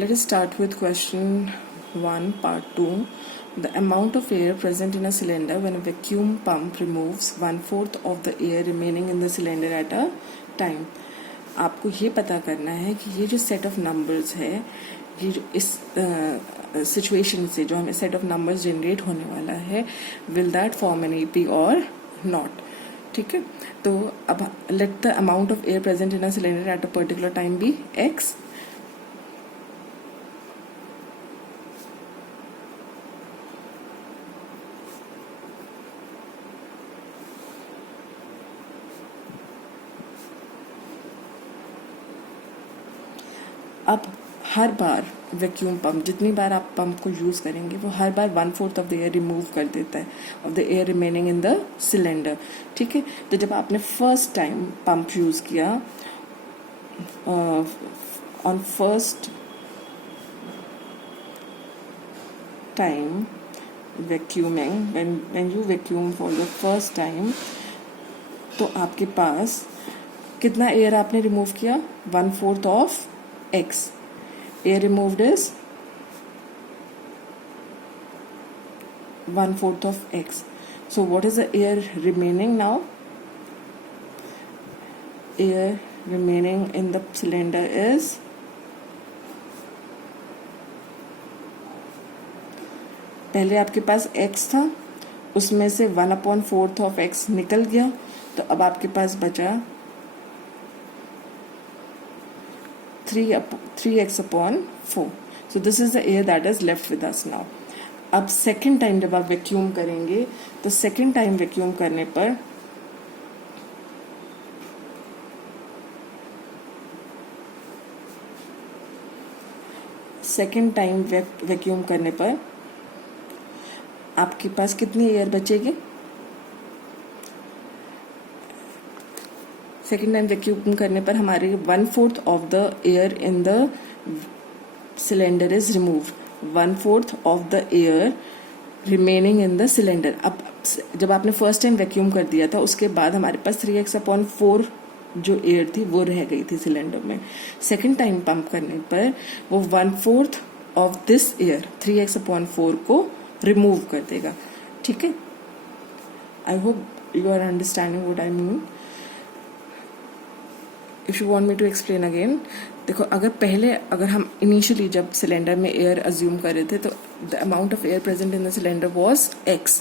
Let us start with question 1, part 2. The amount of air present in a cylinder when a vacuum pump removes 1/4 of the air remaining in the cylinder at a time. आपको ये पता करना है कि ये जो set of numbers है, ये जो इस सिचुएशन से जो हमें सेट ऑफ नंबर्स जनरेट होने वाला है, will that form an AP और नॉट. ठीक है, तो अब let the amount of air present in a cylinder at a particular time be x. अब हर बार वैक्यूम पंप, जितनी बार आप पंप को यूज करेंगे, वो हर बार 1/4 ऑफ द एयर रिमूव कर देता है, of the air remaining in the cylinder. ठीक है, तो जब आपने फर्स्ट टाइम पंप यूज किया, on first time vacuuming, when you vacuum for the first time, तो आपके पास कितना एयर आपने रिमूव किया? 1/4 of x. Air removed is 1/4 of x. So what is the air remaining now? Air remaining in the cylinder is पहले आपके पास x था, उसमें से 1/4 of x निकल गया, तो अब आपके पास बचा 3x/4. So this is the air that is left with us now. अब सेकेंड टाइम जब आप वैक्यूम करेंगे, तो सेकेंड टाइम वैक्यूम करने पर आपके पास कितनी एयर बचेगी? सेकेंड टाइम वैक्यूम करने पर हमारे 1/4 of the air in the cylinder is remove. 1/4 of the air remaining in the cylinder. अब जब आपने फर्स्ट टाइम वैक्यूम कर दिया था, उसके बाद हमारे पास 3x/4 जो एयर थी वो रह गई थी सिलेंडर में. सेकेंड टाइम पंप करने पर वो 1/4 ऑफ दिस एयर 3x/4 को रिमूव कर देगा. ठीक है, I hope you are understanding what I mean. If you want me to explain again, देखो, अगर हम इनिशियली जब सिलेंडर में एयर अज्यूम कर रहे थे, तो the amount of air present in the cylinder was x.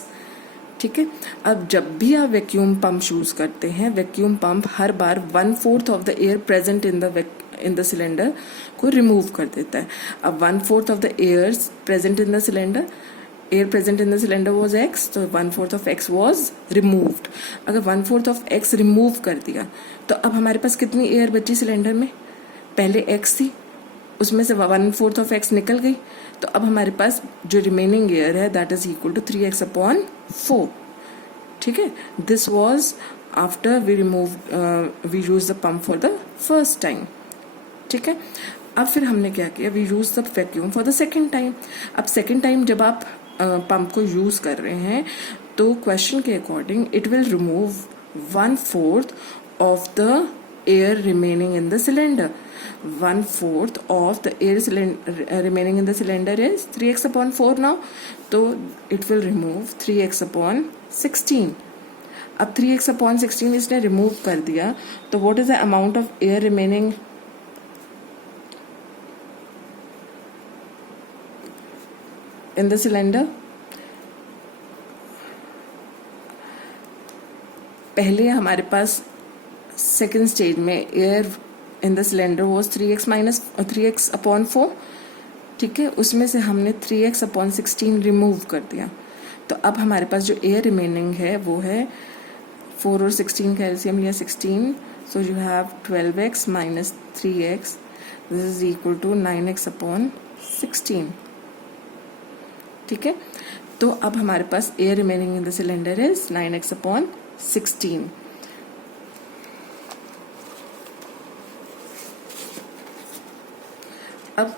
ठीक है, अब जब भी आप वैक्यूम पंप यूज करते हैं, vacuum pump her bar 1/4 of the air present in the cylinder को रिमूव कर देता है. अब 1/4 of the air present in the cylinder, air present in the cylinder was x, तो 1/4 ऑफ एक्स वॉज रिमूव्ड. अगर 1/4 of x remove कर दिया, तो अब हमारे पास कितनी एयर बची सिलेंडर में? पहले एक्स थी, उसमें से 1/4 ऑफ एक्स निकल गई, तो अब हमारे पास जो रिमेनिंग एयर है that is equal to 3x/4. ठीक है, this was after we use the pump for the first time. ठीक है, अब फिर हमने क्या किया? We use the vacuum for the second time. अब सेकेंड टाइम जब आप पंप को यूज कर रहे हैं, तो क्वेश्चन के according it will remove 1/4 of the air remaining in the cylinder. 1/4 of the air remaining in the cylinder is 3x/4 now, तो इट विल रिमूव 3x/16. अब 3x/16 इसने रिमूव कर दिया, तो what is the amount of air remaining in the cylinder? पहले हमारे पास second stage में air in the cylinder was 3x/4. ठीक है, उसमें से हमने 3x/16 रिमूव कर दिया, तो अब हमारे पास जो एयर रिमेनिंग है वो है 4 और 16 का एलसीएम लिया 16, so you have 12x minus 3x. This is equal to 9x/16. ठीक है, तो अब हमारे पास air remaining in the cylinder is 9x/16. अब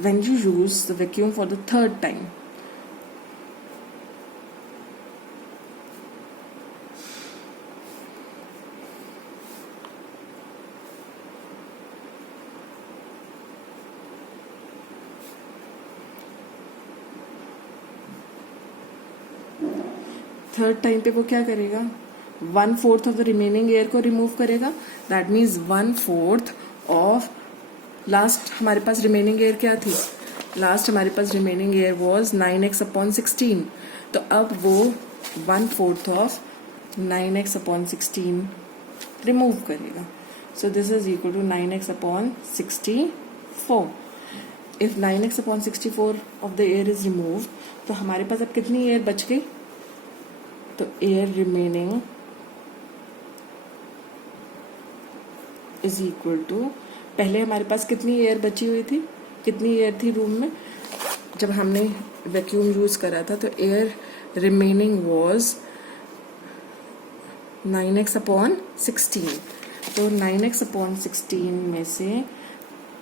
when you use the vacuum for the third time, third time पे वो क्या करेगा, 1/4 ऑफ द रिमेनिंग एयर को रिमूव करेगा. दैट मीन्स 1/4 ऑफ लास्ट हमारे पास रिमेनिंग एयर क्या थी, लास्ट हमारे पास रिमेनिंग एयर वॉज 9x/16. तो अब वो 1/4 ऑफ 9x/16 रिमूव करेगा. So this is equal to 9x/64. If 9x/64 of the air is remove, तो हमारे पास अब कितनी एयर बच गई, तो air remaining is equal to, पहले हमारे पास कितनी एयर बची हुई थी, कितनी एयर थी रूम में जब हमने वैक्यूम यूज करा था, तो एयर रिमेनिंग वॉज 9x/16. तो 9x/16 में से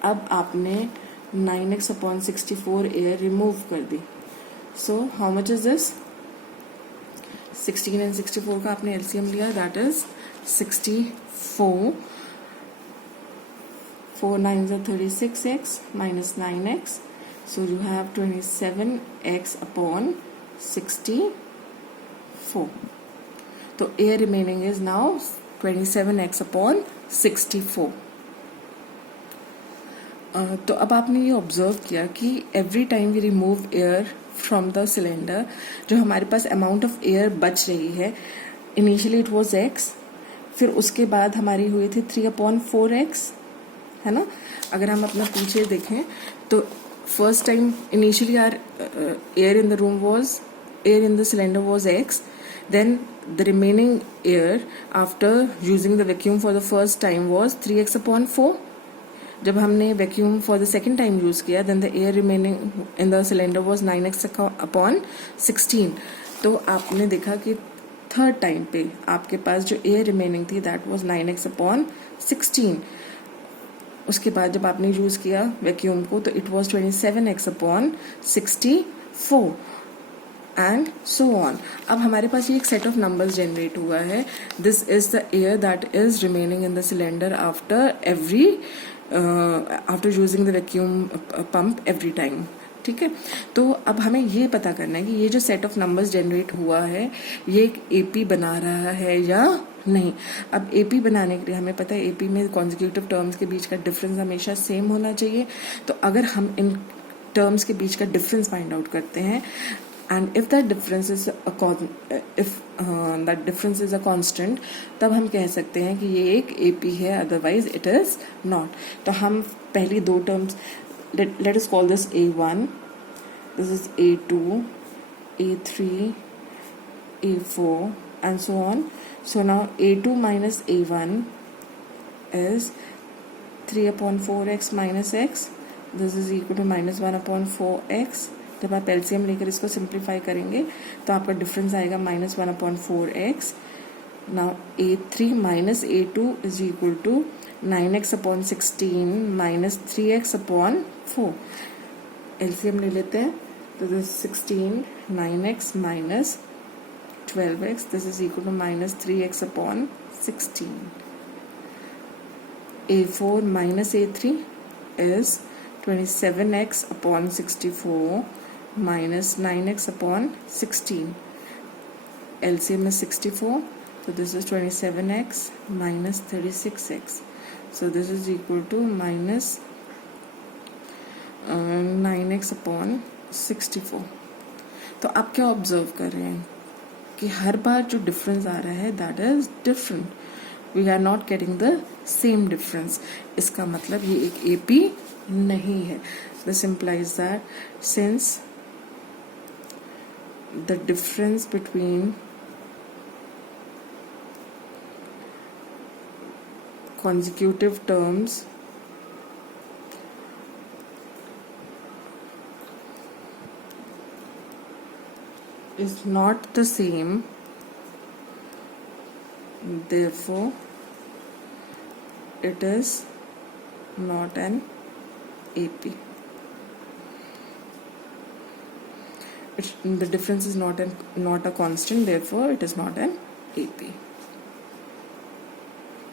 अब आपने 9x/64 एयर रिमूव कर दी. So how much is this, 16 and 64 का आपने एलसीएम लिया, that is 64. 4 9s are 36x minus 9x. So you have 27x/64. तो air remaining is now 27x/64. तो अब आपने ये ऑब्जर्व किया कि every time we remove air from the cylinder, जो हमारे पास अमाउंट ऑफ एयर बच रही है, इनिशियली इट वॉज x, फिर उसके बाद हमारी हुई थी 3/4x, है ना. अगर हम अपना पीछे देखें तो first time initially our air in the room was, air in the cylinder was x, then the remaining air after using the vacuum for the first time was 3x/4. जब हमने vacuum for the second time use किया, then the air remaining in the cylinder was 9x/16. तो आपने देखा कि third time पे आपके पास जो एयर रिमेनिंग थी दैट वॉज 9x/16. उसके बाद जब आपने यूज किया वैक्यूम को, तो it was 27x/64 and so on. अब हमारे पास ये एक सेट ऑफ नंबर्स जनरेट हुआ है. This is the air that is remaining in the cylinder after using the vacuum pump every time. ठीक है, तो अब हमें ये पता करना है कि ये जो सेट ऑफ नंबर्स जनरेट हुआ है, ये एक एपी बना रहा है या नहीं. अब एपी बनाने के लिए हमें पता है एपी में कॉन्जिक्यूटिव टर्म्स के बीच का डिफरेंस हमेशा सेम होना चाहिए. तो अगर हम इन टर्म्स के बीच का डिफरेंस फाइंड आउट करते हैं, and if that difference is a constant, तब हम कह सकते हैं कि ये एक एपी है, अदरवाइज इट इज नॉट. तो हम पहली दो terms, let us call this A1, this is A2, A3, A4 and so on. So now A2 minus A1 is 3/4x minus x. This is equal to minus 1/4x. जब आप LCM लेकर इसको simplify करेंगे तो आपका difference आएगा minus 1/4x. Now A3 minus A2 is equal to 9x/16 minus 3x/4. LCM ले लेते हैं, तो this 16, 9x minus 12x, this is equal to minus 3x/16. A4 minus A3 is 27x/64 minus 9x/16. LCM is 64, so this is 27x minus 36x. So this is equal to minus 9x/64. तो आप क्या observe कर रहे हैं कि हर बार जो difference आ रहा है that is different. We are not getting the same difference. इसका मतलब ये एक एपी नहीं है. This implies that since the difference between consecutive terms is not the same, therefore it is not an AP. The difference is not a constant, therefore it is not an AP.